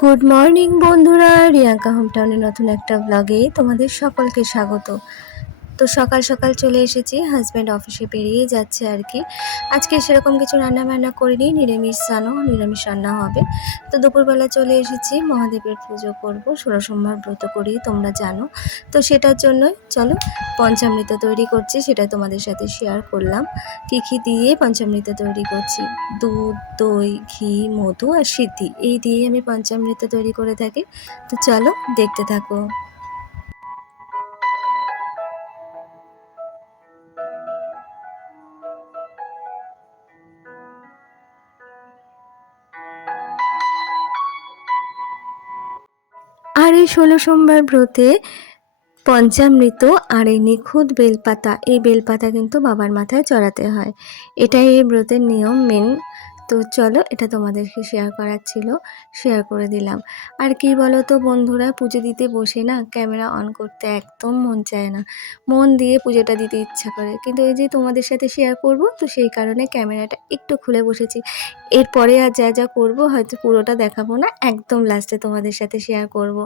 Good morning বন্ধুরা, রিয়াঙ্কা হোমটাউনের নতুন একটা ব্লগে তোমাদের সকলকে স্বাগত। তো সকাল সকাল চলে এসেছি, হাজব্যান্ড অফিসে বেরিয়ে যাচ্ছে আর কি। আজকে সেরকম কিছু রান্না বান্না করিনি, নিরামিষ স্নানও নিরামিষ রান্না হবে। তো দুপুরবেলা চলে এসেছি, মহাদেবের পুজো করব, 16 সোমবার ব্রত করি তোমরা জানো। তো সেটার জন্যই চলো পঞ্চামৃত তৈরি করছি, সেটা তোমাদের সাথে শেয়ার করলাম। কী দিয়ে পঞ্চামৃত তৈরি করছি, দুধ, দই, ঘি, মধু আর সিদ্ধি, এই দিয়েই আমি পঞ্চামৃত তৈরি করে থাকি। তো চলো দেখতে থাকো। আর এই 16 সোমবার ব্রতে পঞ্চামৃত আর এই নিখুঁত বেলপাতা, এই বেলপাতা কিন্তু বাবার মাথায় চড়াতে হয়, এটাই এই ব্রতের নিয়ম মেন। তো চলো, এটা তোমাদেরকে শেয়ার করার ছিল, শেয়ার করে দিলাম। আর কি বলো তো বন্ধুরা, পুজো দিতে বসে না ক্যামেরা অন করতে একদম মন চায় না, মন দিয়ে পুজোটা দিতে ইচ্ছা করে, কিন্তু এই যে তোমাদের সাথে শেয়ার করব, তো সেই কারণে ক্যামেরাটা একটু খুলে বসেছি। এরপরে আর যা যা করব হয়তো পুরোটা দেখাবো না, একদম লাস্টে তোমাদের সাথে শেয়ার করব।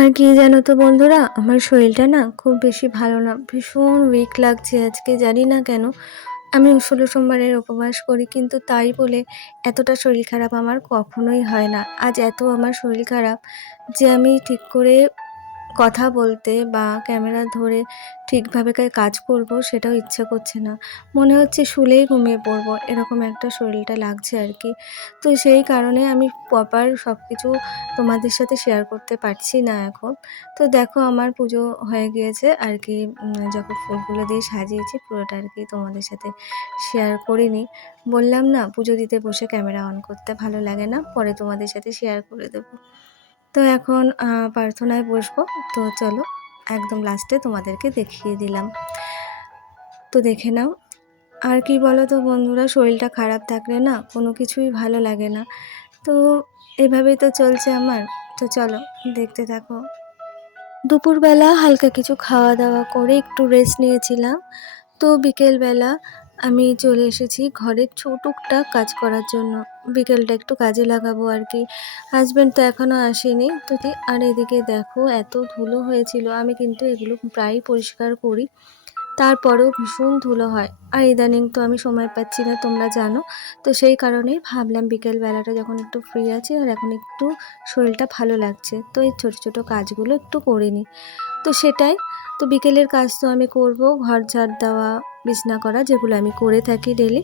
আর কি জানো তো বন্ধুরা, আমার শরীরটা না খুব বেশি ভালো না, ভীষণ উইক লাগছে আজকে, জানি না কেন। আমি 16 সোমবারের উপবাস করি, কিন্তু তাই বলে এতটা শরীর খারাপ আমার কখনোই হয় না। আজ এত আমার শরীর খারাপ যে আমি ঠিক করে কথা বলতে বা ক্যামেরা ধরে ঠিকভাবে কাজ করব সেটাও ইচ্ছা করছে না, মনে হচ্ছে শুলেই ঘুমিয়ে পড়বো, এরকম একটা শরীরটা লাগছে আর কি। তো সেই কারণে আমি প্রপার সব কিছু তোমাদের সাথে শেয়ার করতে পারছি না এখন। তো দেখো আমার পুজো হয়ে গিয়েছে আর কি, যখন ফুলগুলো দিয়ে সাজিয়েছি পুরোটা আর কি তোমাদের সাথে শেয়ার করিনি। বললাম না, পুজো দিতে বসে ক্যামেরা অন করতে ভালো লাগে না, পরে তোমাদের সাথে শেয়ার করে দেবো। তো এখন প্রার্থনায় বসবো। তো চলো, একদম লাস্টে তোমাদেরকে দেখিয়ে দিলাম, তো দেখে নাও। আর কি বলো তো বন্ধুরা, শরীরটা খারাপ থাকলে না কোনো কিছুই ভালো লাগে না। তো এভাবেই তো চলছে আমার। তো চলো দেখতে থাকো। দুপুরবেলা হালকা কিছু খাওয়া দাওয়া করে একটু রেস্ট নিয়েছিলাম। তো বিকেলবেলা আমি চলে এসেছি ঘরের টুকটাক কাজ করার জন্য, বিকেলটা একটু কাজে লাগাবো আর কি। হাজব্যান্ড তো এখনও আসেনি, তো আর এদিকে দেখো এত ধুলো হয়েছিল, আমি কিন্তু এগুলো প্রায়ই পরিষ্কার করি, তারপরেও ভীষণ ধুলো হয়। আর ইদানিং তো আমি সময় পাচ্ছি না তোমরা জানো। তো সেই কারণেই ভাবলাম বিকেলবেলাটা যখন একটু ফ্রি আছি আর এখন একটু শরীরটা ভালো লাগছে, তো এই ছোটো ছোটো কাজগুলো একটু করে নিই। তো সেটাই, তো বিকেলের কাজ তো আমি করব, ঘর ঝাড় দেওয়া, বিছনা করা, যেগুলো আমি করে থাকি ডেলি।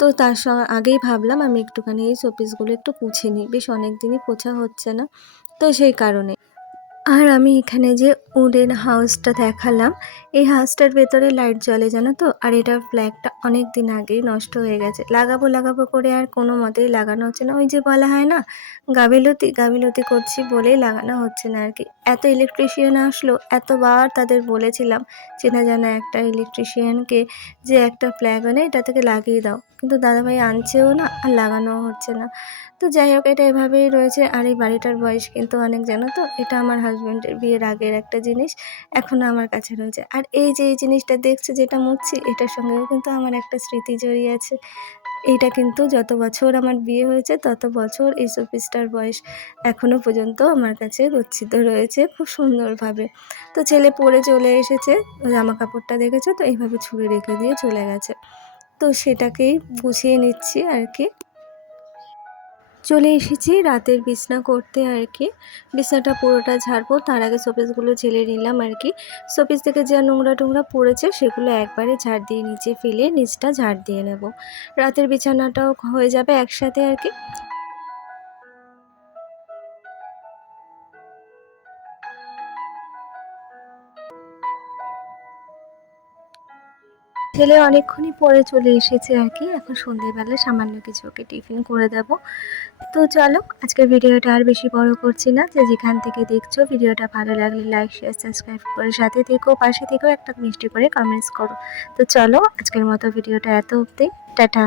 তো তার সঙ্গে আগেই ভাবলাম আমি একটুখানি এই শোপিসগুলো একটু পুছে নিই, বেশ অনেক দিনই পোছা হচ্ছে না, তো সেই কারণে। আর আমি এখানে যে উডেন হাউসটা দেখালাম, এই হাউসটার ভেতরে লাইট জ্বলে জানো তো। আর এটার ফ্ল্যাগটা অনেক দিন আগেই নষ্ট হয়ে গেছে, লাগাবো লাগাবো করে আর কোনো মতেই লাগানো হচ্ছে না। ওই যে বলা হয় না, গাফিলতি গাফিলতি করছি বলেই লাগানো হচ্ছে না আর কি। এত ইলেকট্রিশিয়ান আসলো, এতবার তাদের বলেছিলাম চেনা জানা একটা ইলেকট্রিশিয়ানকে যে একটা ফ্ল্যাগ এনে এটা থেকে লাগিয়ে দাও, কিন্তু দাদাভাই আনছেও না আর লাগানোও হচ্ছে না। তো যাই হোক, এটা এভাবেই রয়েছে। আর এই বাড়িটার বয়স কিন্তু অনেক জানো তো, এটা আমার হাজব্যান্ডের বিয়ের আগের একটা জিনিস, এখনও আমার কাছে রয়েছে। আর এই যে এই জিনিসটা দেখছো যেটা মুছছি, এটার সঙ্গেও কিন্তু আমার একটা স্মৃতি জড়িয়ে আছে। এইটা কিন্তু যত বছর আমার বিয়ে হয়েছে তত বছর এই শোপিসটার বয়স এখনও পর্যন্ত আমার কাছে গচ্ছিত রয়েছে খুব সুন্দরভাবে। তো ছেলে পরে চলে এসেছে, জামা কাপড়টা দেখেছো তো, এইভাবে ছুঁড়ে রেখে দিয়ে চলে গেছে। তো সেটাকেই গুছিয়ে নিচ্ছি আর কি। চলে এসেছি রাতের বিছনা করতে আর কি, বিছনাটা পুরোটা ঝাড়বো, তার আগে শোপিসগুলো ঝেলে নিলাম আর কি। শোপিস থেকে যা নোংরা টোংরা পড়েছে সেগুলো একবারে ঝাড় দিয়ে নিচে ফেলে নিচটা ঝাড় দিয়ে নেব, রাতের বিছানাটাও হয়ে যাবে একসাথে আর কি। ছেলে অনেকক্ষণই পরে চলে এসেছে আর কি। এখন সন্ধ্যেবেলা সামান্য কিছু ওকে টিফিন করে দেব। তো চলো আজকের ভিডিওটা আর বেশি বড় করছি না। যে যেখান থেকে দেখছো ভিডিওটা ভালো লাগলে লাইক শেয়ার সাবস্ক্রাইব করে সাথে থেকো, পাশে থেকো, একটা মিষ্টি করে কমেন্টস করো। তো চলো আজকের মতো ভিডিওটা এত অবধি। টাটা।